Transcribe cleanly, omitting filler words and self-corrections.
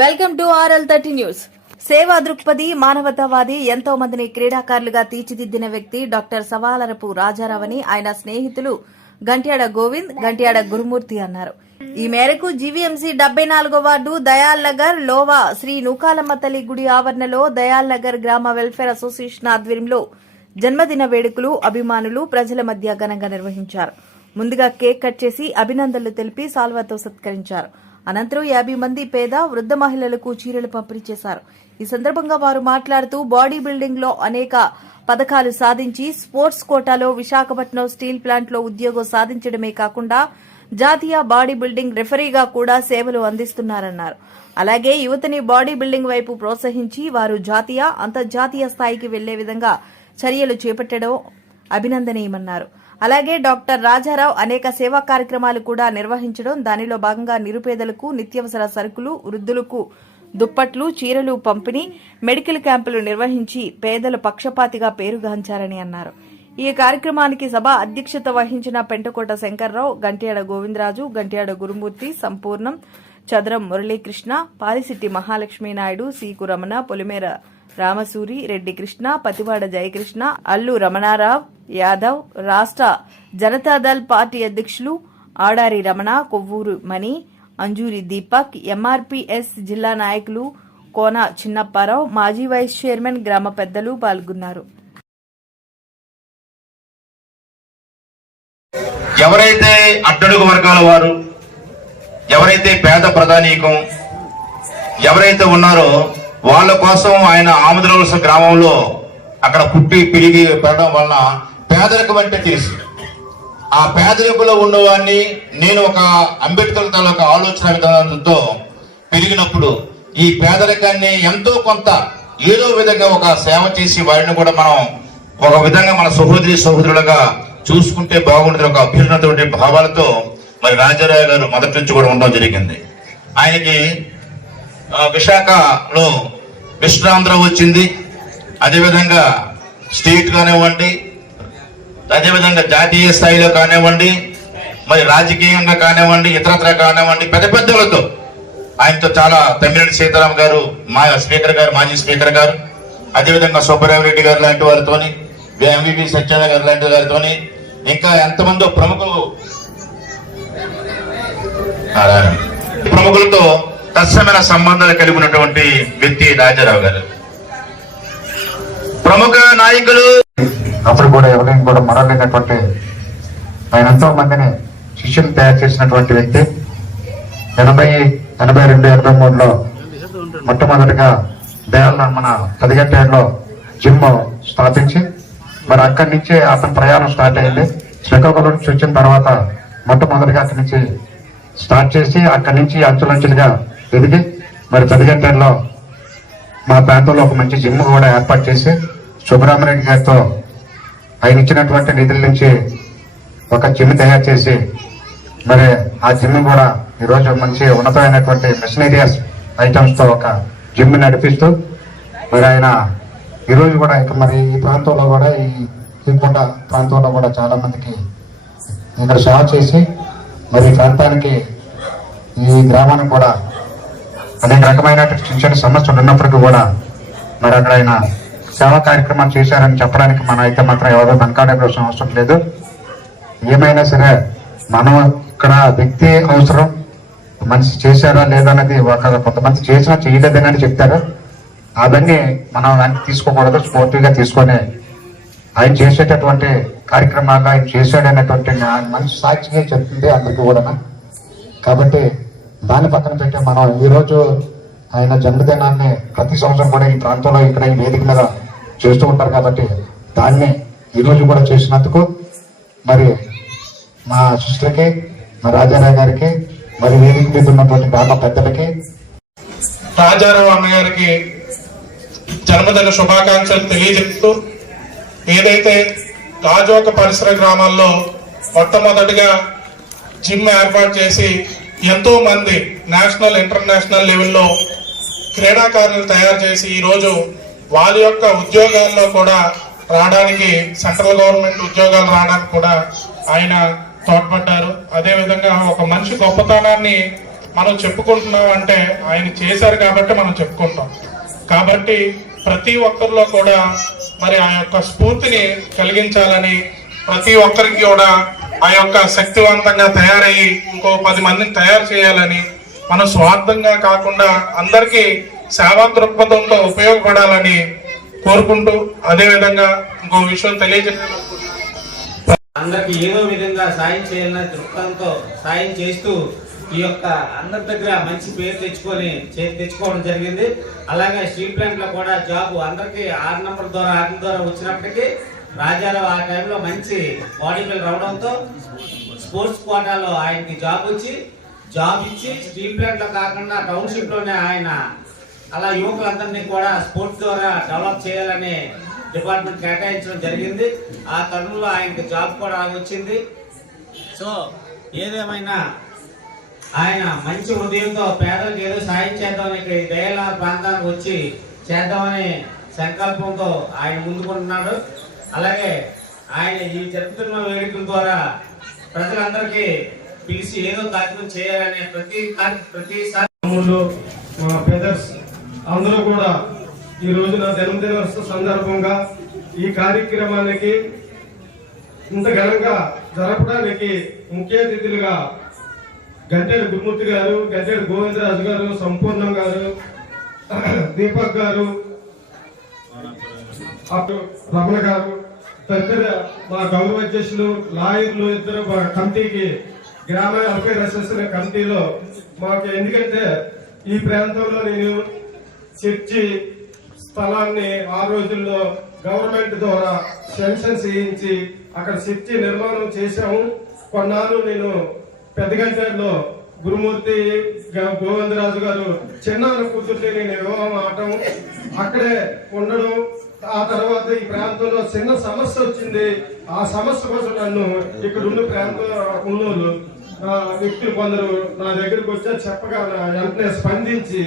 Welcome to RL30 news. సేవా దృక్పథి, మానవతావాది, ఎంతో మందిని క్రీడాకారులుగా తీర్చిదిద్దిన వ్యక్తి డాక్టర్ సవాలరపు రాజారావని ఆయన స్నేహితులు గంట్యాడ గోవింద్, గంట్యాడ గురుమూర్తి అన్నారు. ఈ మేరకు జీవీఎంసీ 74వ వార్డు దయాల్ నగర్ లోవా శ్రీ నూకాలమ్మ తల్లి గుడి ఆవరణలో దయాల్ నగర్ గ్రామ వెల్ఫేర్ అసోసియేషన్ ఆధ్వర్యంలో జన్మదిన వేడుకలు అభిమానులు ప్రజల మధ్య ఘనంగా నిర్వహించారు. ముందుగా కేక్ కట్ చేసి అభినందనలు తెలిపి సాల్వాతో సత్కరించారు. అనంతరం 50 మంది పేద వృద్ధ మహిళలకు చీరలు పంపిణీ చేశారు. ఈ సందర్భంగా వారు మాట్లాడుతూ బాడీ బిల్డింగ్ లో అనేక పథకాలు సాధించి స్పోర్ట్స్ కోటాలో విశాఖపట్నం స్టీల్ ప్లాంట్ లో ఉద్యోగం సాధించడమే కాకుండా జాతీయ బాడీ బిల్డింగ్ రెఫరీగా కూడా సేవలు అందిస్తున్నారన్నారు. అలాగే యువతని బాడీ బిల్డింగ్ వైపు ప్రోత్సహించి వారు జాతీయ, అంతర్జాతీయ స్థాయికి వెళ్లే విధంగా చర్యలు చేపట్టడం అభినందనీయమన్నారు. అలాగే డాక్టర్ రాజారావు అనేక సేవా కార్యక్రమాలు కూడా నిర్వహించడం, దానిలో భాగంగా నిరుపేదలకు నిత్యావసర సరుకులు, వృద్ధులకు దుప్పట్లు, చీరలు పంపిణీ, మెడికల్ క్యాంపులు నిర్వహించి పేదల పక్షపాతిగా పేరుగాంచారని అన్నారు. ఈ కార్యక్రమానికి సభ అధ్యక్షత వహించిన పెంటకోట శంకర్రావు, గంట్యాడ గోవిందరాజు, గంట్యాడ గురుమూర్తి, సంపూర్ణం, చదరం మురళీకృష్ణ, పాలిశెట్టి మహాలక్ష్మీ నాయుడు, సీకు రమణ, పొలిమేర రామసూరి, రెడ్డి కృష్ణ, పతివాడ జయకృష్ణ, అల్లు రమణారావు యాదవ్, రాష్ట్ర జనతాదళ్ పార్టీ అధ్యక్షులు ఆడారి రమణ, కొవ్వూరు మణి, అంజూరి దీపక్, ఎంఆర్పీఎస్ జిల్లా నాయకులు కోన చిన్నప్పారావు, మాజీ వైస్ చైర్మన్, గ్రామ పెద్దలు పాల్గొన్నారు. ఎవరైతే అట్టడుగు వర్గాల వారు, ఎవరైతే పేద ప్రధానికం ఎవరైతే ఉన్నారో వాళ్ళ కోసం ఆయన ఆమదవలస గ్రామంలో అక్కడ పుట్టి పెరిగి పెరగడం వలన పేదరికం అంటే తెలుసు. ఆ పేదరికంలో ఉన్నవాడిని నేను ఒక అంబేద్కర్ తాలూకా ఆలోచన విధానంతో పెరిగినప్పుడు ఈ పేదరికాన్ని ఎంతో కొంత ఏదో విధంగా ఒక సేవ చేసి వాడిని కూడా మనం ఒక విధంగా మన సహోదరులుగా చూసుకుంటే బాగుంటుంది ఒక అభ్యున్నటువంటి భావాలతో మరి రాజారావు గారు మొదటి నుంచి కూడా ఉండడం జరిగింది. ఆయనకి విశాఖలో విశ్రాంధ్ర వచ్చింది, అదేవిధంగా స్టేట్ కానివ్వండి, అదేవిధంగా జాతీయ స్థాయిలో కానివ్వండి, మరి రాజకీయంగా కానివ్వండి, ఇతరత్ర కానివ్వండి, పెద్ద పెద్దలతో ఆయనతో చాలా తమ్మినేని సీతారాం గారు స్పీకర్ గారు, మాజీ స్పీకర్ గారు, అదేవిధంగా సుబ్బరామరెడ్డి గారు లాంటి వారితోని, ఎంవివి సత్యనారాయణ గారు లాంటి వారితోని, ఇంకా ఎంతమందో ప్రముఖులతో తత్సమైన సంబంధాలు కలిగి ఉన్నటువంటి వ్యక్తి రాజారావు గారు. ప్రముఖ నాయకులు అప్పుడు కూడా ఎవరైనా కూడా మరలేనటువంటి ఆయన ఎంతో మందిని శిష్యులు తయారు చేసినటువంటి వ్యక్తి. 82, 83లో మొట్టమొదటిగా దయాల మన పదిగంటలో జిమ్ స్థాపించి మరి అక్కడి నుంచి అతని ప్రయాణం స్టార్ట్ అయింది. శ్రీకాకుళం నుంచి వచ్చిన తర్వాత మొట్టమొదటిగా అక్కడి నుంచి స్టార్ట్ చేసి అక్కడి నుంచి అంచులంచులుగా ఎదిగి మరి 10 మా ప్రాంతంలో ఒక మంచి జిమ్ కూడా ఏర్పాటు చేసి సుబ్బరామరెడ్డి గారితో ఆయన ఇచ్చినటువంటి నిధుల నుంచి ఒక జిమ్ తయారు చేసి మరి ఆ జిమ్ కూడా ఈరోజు మంచి ఉన్నతమైనటువంటి మెషినరీస్ ఐటమ్స్తో ఒక జిమ్ నడిపిస్తూ మరి ఆయన ఈరోజు కూడా ఇక మరి ఈ ప్రాంతంలో కూడా ఈ కొండ ప్రాంతంలో కూడా చాలా మందికి ఇక్కడ సేవ చేసి మరి ఈ ప్రాంతానికి ఈ గ్రామానికి కూడా అనేక రకమైన చిన్న చిన్న సమస్యలు ఉన్నప్పటికీ కూడా మరి అక్కడ ఆయన సేవా కార్యక్రమాలు చేశారని చెప్పడానికి మనం అయితే మాత్రం ఎవరో వెనకాడే అవసరం లేదు. ఏమైనా సరే మనం ఇక్కడ వ్యక్తి అవసరం, మనిషి చేశారా లేదన్నది కొంతమంది చేసినా చేయలేదని చెప్తారు. అవన్నీ మనం దాన్ని తీసుకోకూడదు, స్పోర్టివ్గా తీసుకొని ఆయన చేసేటటువంటి కార్యక్రమాలు ఆయన చేశాడనేటువంటి మనిషి సాక్షిగా చెప్తుంది అందరికీ కూడా. కాబట్టి దాన్ని పక్కన పెట్టి మనం ఈరోజు ఆయన జన్మదినాన్ని ప్రతి సంవత్సరం కూడా ఈ ప్రాంతంలో ఇక్కడ ఈ వేదిక మీద చేస్తూ ఉంటారు. కాబట్టి దాన్ని ఈరోజు కూడా చేసినందుకు మరి మా సిస్టర్కి, మా రాజారావు గారికి, మరి వేదిక మీద ఉన్నటువంటి గ్రామ పెద్దలకి, రాజారావు అన్నగారికి జన్మదిన శుభాకాంక్షలు తెలియజేస్తూ, ఏదైతే రాజోక పరిసర గ్రామాల్లో మొట్టమొదటిగా జిమ్ ఏర్పాటు చేసి ఎంతో మంది నేషనల్, ఇంటర్నేషనల్ లెవెల్లో క్రీడాకారులు తయారు చేసి ఈరోజు వారి యొక్క ఉద్యోగాల్లో కూడా రావడానికి, సెంట్రల్ గవర్నమెంట్ ఉద్యోగాలు రావడానికి కూడా ఆయన తోడ్పడ్డారు. అదేవిధంగా ఒక మనిషి గొప్పతనాన్ని మనం చెప్పుకుంటున్నాం అంటే ఆయన చేశారు కాబట్టి మనం చెప్పుకుంటాం. కాబట్టి ప్రతి ఒక్కరిలో కూడా మరి ఆ యొక్క స్ఫూర్తిని కలిగించాలని, ప్రతి ఒక్కరికి కూడా ఆ యొక్క శక్తివంతంగా తయారయ్యి ఇంకో 10 మందిని తయారు చేయాలని, మనం స్వార్థంగా కాకుండా అందరికీ సేవా దృక్పథంతో ఉపయోగపడాలని కోరుకుంటూ, అదేవిధంగా ఇంకో విషయం తెలియజేయాలనుకుంటున్నాను. అందరికి ఏదో విధంగా సాయం చేయాలనే దృక్పథంతో సాయం చేస్తూ ఈ యొక్క అందరి దగ్గర మంచి పేరు తెచ్చుకోవడం జరిగింది. అలాగే స్టీల్ ప్లాంట్ లో కూడా జాబ్ అందరికి 6 నంబర్ ద్వారా వచ్చినప్పటికీ రాజారావు ఆ టైంలో మంచి బాడీ బిల్డర్ రావడంతో స్పోర్ట్స్ కోటాలో ఆయనకి జాబ్ ఇచ్చి స్టీల్ ప్లాంట్ లో కాకుండా టౌన్షిప్ లోనే ఆయన అలా యువకులందరినీ కూడా స్పోర్ట్స్ ద్వారా డెవలప్ చేయాలని డిపార్ట్మెంట్ కేటాయించడం జరిగింది. ఆ తరుణంలో ఆయనకి జాబ్ కూడా వచ్చింది. సో ఏదేమైనా ఆయన మంచి హృదయంతో పేదలకు ఏదో సాయం చేద్దామని దయలా ప్రాంతానికి వచ్చి చేద్దామనే సంకల్పంతో ఆయన ముందుకుంటున్నాడు. అలాగే ఆయన ఈ జరుపుతున్న వేడుకల ద్వారా ప్రజలందరికీ పిలిచి ఏదో కార్యక్రమం చేయాలనే ప్రతిసారి పెదర్స్ అందరూ కూడా ఈ రోజు నా జన్మదిన సందర్భంగా ఈ కార్యక్రమానికి ఇంత ఘనంగా జరపడానికి ముఖ్య అతిథులుగా గంటేడు గురుమూర్తి గారు, గంటేడు గోవిందరాజు గారు, సంపూర్ణం గారు, దీపక్ గారు, రమణ గారు, తదితర మా గౌరవ అధ్యక్షులు, లాయర్లు ఇద్దరు మా కమిటీకి, గ్రామ వెల్ఫేర్ అసోసియేషన్ కమిటీలో మాకు, ఎందుకంటే ఈ ప్రాంతంలో నేను చర్చి స్థలాన్ని ఆ రోజుల్లో గవర్నమెంట్ ద్వారా శాంక్షన్ చేయించి అక్కడ చర్చి నిర్మాణం చేశాము. కొన్నాళ్ళు నేను పెద్దగంటలో గురుమూర్తి గోవిందరాజు గారు చిన్నాన్న కూతుర్ని నేను వివాహం ఆడటం, అక్కడే ఉండడం. ఆ తర్వాత ఈ ప్రాంతంలో చిన్న సమస్య వచ్చింది. ఆ సమస్య కోసం నన్ను ఇక్కడ ఉన్న ఉన్నోళ్ళు వ్యక్తులు కొందరు నా దగ్గరకు వచ్చి చెప్పగా వెంటనే స్పందించి